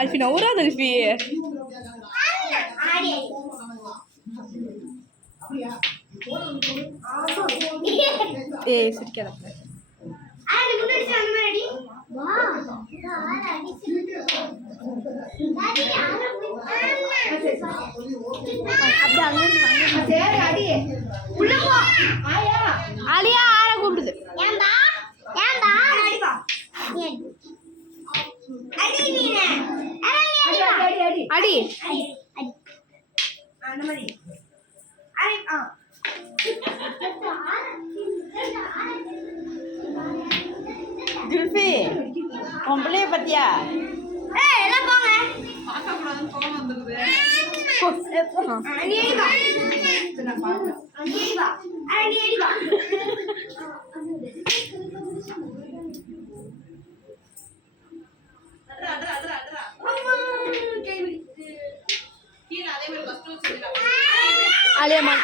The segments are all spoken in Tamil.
Alfi nowra Alfi. சிரிக்காத. ஆலியா ஆள கூப்பிடுது. அடி ஜுல்ஃபி உன் பிள்ளைய பத்தியா?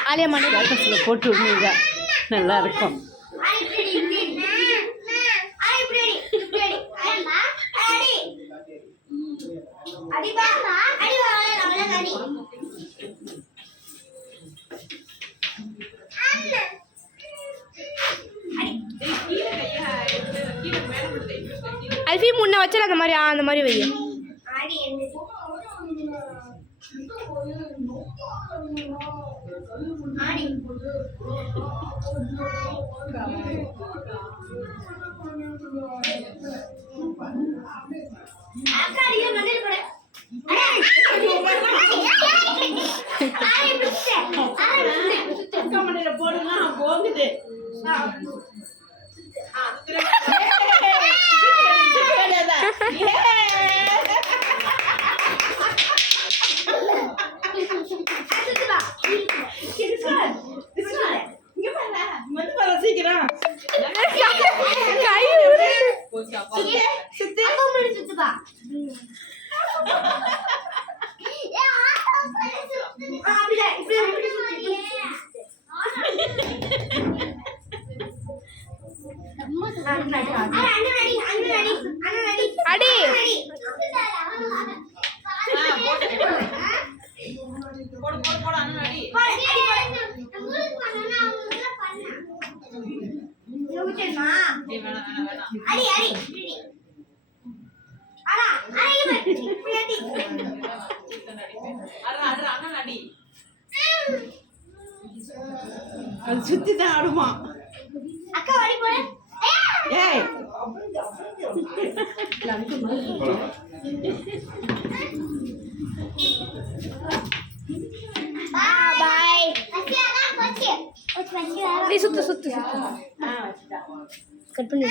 ஆலியா மணி போட்டு விடுங்க, நல்லா இருக்கும். அல்ஃபி முன்ன வச்சல அந்த மாதிரி வை. அடி அது சுத்தி தான் ஆடுமா. அக்கா வாடி போடு. ஏய் பாய். நீ சுத்து சுத்து கட் பண்ணு.